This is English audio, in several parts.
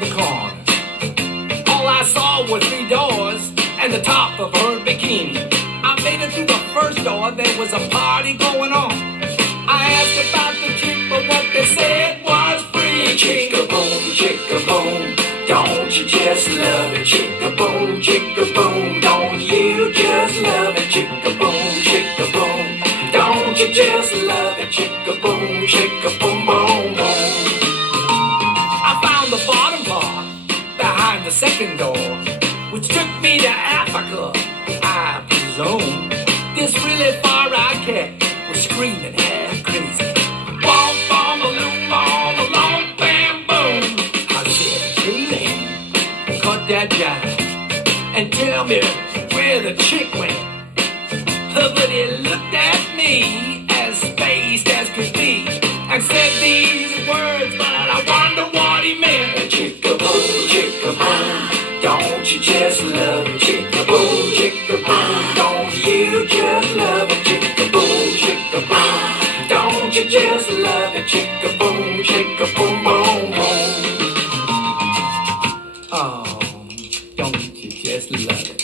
the corner. All I saw were 3 doors and the top of her bikini. I made it through the first door, there was a party going on. I asked about the drink, but what they said was free. Chica boom, don't you just love it? Chica boom, don't you just love it? Chica boom, don't you just love it? Chica boom, boom, boom. I found the bottom part behind the second door, which took me to Africa, I presume. This really far-eyed cat was screaming half crazy. Bom, bom, a loom, bam, boom. I said, hey, cut that jive and tell me where the chick went. But he looked at me as spaced as could be and said these words, but I wonder what he meant. Chica boom, don't you just love it? Chica boom, don't you just love it? Chica boom, don't you just love it? Chica boom, boom, boom. Oh, don't you just love it?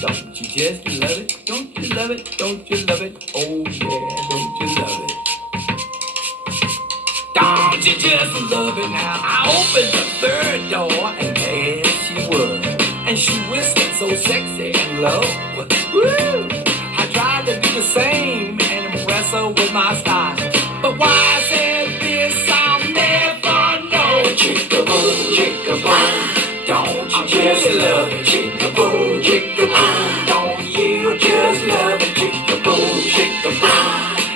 Don't you just love it? Don't you love it? Don't you love it? Oh yeah, don't you love it? Don't you just love it now? I opened the third door and there she was. And she whispered so sexy and low. Woo! I tried to do the same and impress her with my style. But why I said this, I'll never know. Chica boom, don't you just love it? Chica boom, don't you just love it? Chica boom,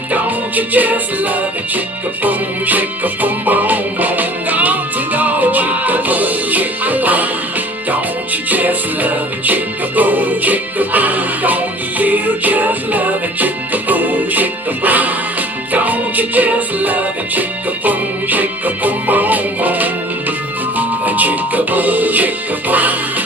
don't you just love it? Chica boom, boom, boom. Don't you know chica boom, don't you just love it? Chica boom, don't you just love it? Chica boom, don't you just love it? Chica boom, boom, boom. Chica boom,